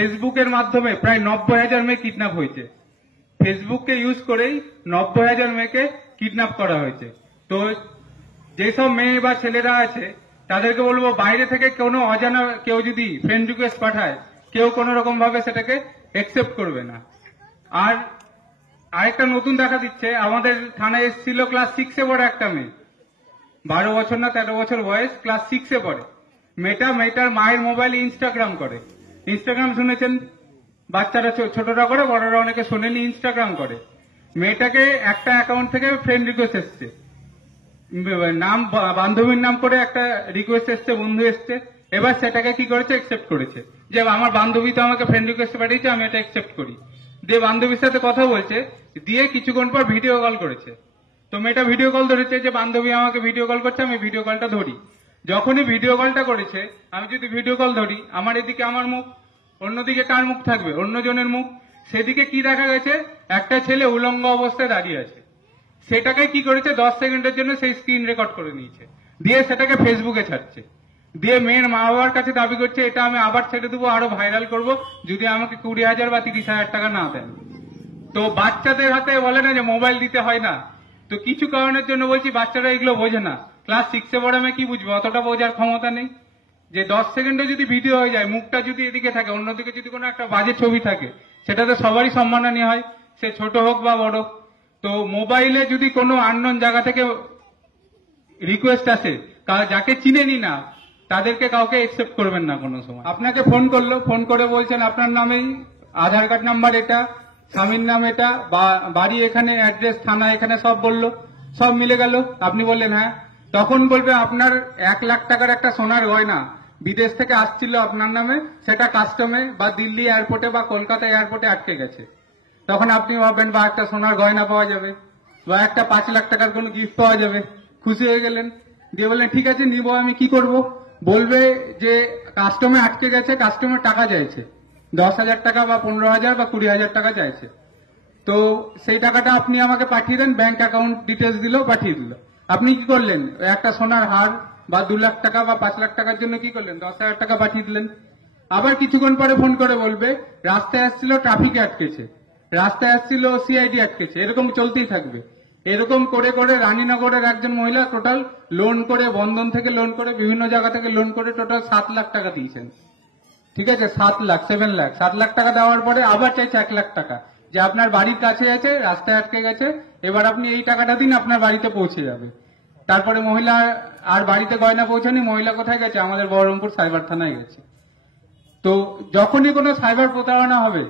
ফেসবুকের মাধ্যমে প্রায় 90,000 মেয়ে কিডন্যাপ হয়েছে। ফেসবুককে ইউজ করেই 90,000 মেয়েকে কিডন্যাপ করা হয়েছে। তো যেসব মেয়ে বা ছেলেরা আছে তাদেরকে বলবো, বাইরে থেকে কোনো অজানা কেউ যদি ফ্রেন্ড রিকোয়েস্ট পাঠায়, কেউ কোনো রকম ভাবে সেটাকে একসেপ্ট করবে না। আর আরেকটা নতুন দেখা দিচ্ছে, আমাদের থানায় এসেছিল ক্লাস 6-এ পড়ে একটা মেয়ে, 12 বছর না 13 বছর বয়স, ক্লাস 6-এ পড়ে। মেয়েটার মায়ের মোবাইলে ইনস্টাগ্রাম করে। ইনস্টাগ্রাম শুনেছেন, বাচ্চারা ছোটরা করে, বড়রা অনেকে শোনেনি, ইনস্টাগ্রাম করে। মেয়েটাকে একটা অ্যাকাউন্ট থেকে ফ্রেন্ড রিকোয়েস্ট এসছে, নাম বান্ধবীর নাম করে একটা রিকোয়েস্ট এসছে, বন্ধু এসছে। এবার সেটাকে কি করেছে, একসেপ্ট করেছে, যে আমার বান্ধবী তো আমাকে ফ্রেন্ড রিকোয়েস্ট পাঠিয়েছে, আমি এটা একসেপ্ট করি। দিয়ে বান্ধবীর সাথে কথা বলছে, দিয়ে কিছুক্ষণ পর ভিডিও কল করেছে। তো মেয়েটা ভিডিও কল ধরেছে, যে বান্ধবী আমাকে ভিডিও কল করছে, আমি ভিডিও কলটা ধরি। যখনই ভিডিও কলটা করেছে, আমি যদি ভিডিও কল ধরি, আমার এদিকে আমার মুখ, অন্যদিকে কার মুখ থাকবে, অন্যজনের মুখ। সেদিকে কি দেখা গেছে, একটা ছেলে উলঙ্গ অবস্থায় দাঁড়িয়ে আছে। সেটাকে কি করেছে, 10 সেকেন্ডের জন্য সেই স্ক্রিন রেকর্ড করে নিয়েছে, দিয়ে সেটাকে ফেসবুকে ছাড়ছে। দিয়ে মেয়ের মা বাবার কাছে দাবি করছে, এটা আমি আবার ছেড়ে দেবো, আরো ভাইরাল করব, যদি আমাকে 20,000 বা 30,000 টাকা না দেন। তো বাচ্চাদের হাতে বলে না যে মোবাইল দিতে হয় না, তো কিছু কারণের জন্য বলছি বাচ্চারা এগুলো বোঝে না। ক্লাস 6-এ পড়ে আমি কি বুঝবো, অতটা বোঝার ক্ষমতা নেই। যে 10 সেকেন্ডে যদি ভিডিও হয়ে যায়, মুখটা যদি এদিকে থাকে, অন্যদিকে যদি কোনো একটা বাজে ছবি থাকে, সেটা তো সবারই সম্মাননীয় হয়, সে ছোট হোক বা বড়। তো মোবাইলে যদি কোনো আননোন জায়গা থেকে রিকোয়েস্ট আসে, যাকে চিনেনি না, তাদেরকে কাউকে একসেপ্ট করবেন না কোনো সময়। আপনাকে ফোন করলো, ফোন করে বলছেন আপনার নামেই আধার কার্ড নাম্বার এটা, স্বামীর নাম এটা, বাড়ি এখানে, অ্যাড্রেস থানা এখানে, সব বললো, সব মিলে গেল। আপনি বললেন হ্যাঁ। তখন বলবে আপনার 1 লাখ টাকার একটা সোনার গয়না বিদেশ থেকে আসছিল আপনার নামে, সেটা কাস্টমে বা দিল্লি এয়ারপোর্টে বা কলকাতা এয়ারপোর্টে আটকে গেছে। তখন আপনি ভাববেন বা একটা সোনার গয়না পাওয়া যাবে, বা একটা 5 লাখ টাকার কোনো গিফট পাওয়া যাবে, খুশি হয়ে গেলেন। দিয়ে বললেন ঠিক আছে নিব, আমি কি করব? বলবে যে কাস্টমে আটকে গেছে, কাস্টমার টাকা চাইছে, 10,000 টাকা বা 15,000 বা 20,000 টাকা চাইছে। তো সেই টাকাটা আপনি আমাকে পাঠিয়ে দেন, ব্যাংক অ্যাকাউন্ট ডিটেলস দিল, পাঠিয়ে দিল। আপনি কি করলেন, একটা সোনার হার বা 2 লাখ টাকা বা 5 লাখ টাকার জন্য কি করলেন, 10,000 টাকা পাঠিয়ে দিলেন। আবার কিছুক্ষণ পরে ফোন করে বলবে রাস্তায় আসছিল, ট্রাফিকে আটকেছে, রাস্তায় আসছিল, সিআইডি আটকেছে, এরকম চলতেই থাকবে। এরকম করে করে রানীনগরের একজন মহিলা টোটাল লোন করে, বন্ধন থেকে লোন করে, বিভিন্ন জায়গা থেকে লোন করে টোটাল 7 লাখ টাকা দিয়েছেন। ঠিক আছে, 7 লাখ, 7 লাখ, 7 লাখ টাকা দেওয়ার পরে আবার চাইছে 1 লাখ টাকা, যে আপনার বাড়ির কাছে আছে, রাস্তায় আটকে গেছে, এবার আপনি এই টাকাটা দিন, আপনার বাড়িতে পৌঁছে যাবে। তারপরে মহিলা আর বাড়িতে গয়না পৌঁছানি, মহিলা কোথায় গেছে, আমাদের বহরমপুর সাইবার থানায় গেছে। তো যখনই কোনো সাইবার প্রতারণা হবে,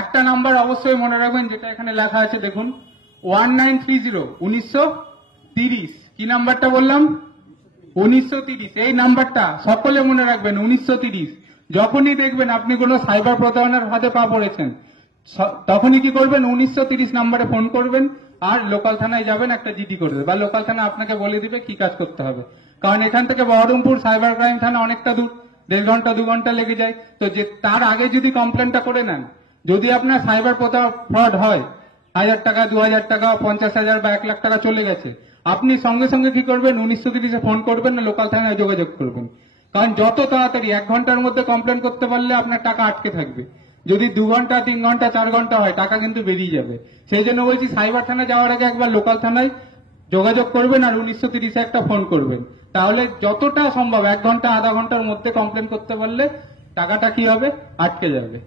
একটা নাম্বার অবশ্যই মনে রাখবেন, যেটা এখানে লেখা আছে দেখুন, 1930, 1930। কি নাম্বারটা বললাম, 1930। এই নাম্বারটা সকলে মনে রাখবেন, 1930। যখনই দেখবেন আপনি কোনো সাইবার প্রতারণার হাতে পা পড়েছেন, তখনই কি করবেন, 1930 নাম্বারে ফোন করবেন, আর লোকাল থানায় যাবেন, একটা জিডি করবে, বা লোকাল থানা আপনাকে বলে দিবে কি কাজ করতে হবে। কারণ এখান থেকে বহরমপুর সাইবার ক্রাইম থানা অনেকটা দূর, 1.5 ঘন্টা 2 ঘন্টা লেগে যায়। তো যে তার আগে যদি কমপ্লেনটা করে নেন, যদি আপনার সাইবার ফ্রড হয়, 1,000 টাকা, 2,000 টাকা, 50,000 বা 1 লাখ টাকা চলে গেছে, আপনি সঙ্গে সঙ্গে কি করবেন, 1930-এ ফোন করবেন, না লোকাল থানায় যোগাযোগ করবেন। কারণ যত তাড়াতাড়ি, 1 ঘন্টার মধ্যে কমপ্লেন করতে পারলে আপনার টাকা আটকে থাকবে। যদি 2 ঘন্টা, 3 ঘন্টা, 4 ঘন্টা হয়, টাকা কিন্তু বেরিয়ে যাবে। সেই জন্য বলছি সাইবার থানা যাওয়ার আগে একবার লোকাল থানায় যোগাযোগ করবেন, আর 1930-এ একটা ফোন করবেন। তাহলে যতটা সম্ভব 1 ঘন্টা, আধা ঘন্টার মধ্যে কমপ্লেন করতে পারলে টাকাটা কি হবে, আটকে যাবে।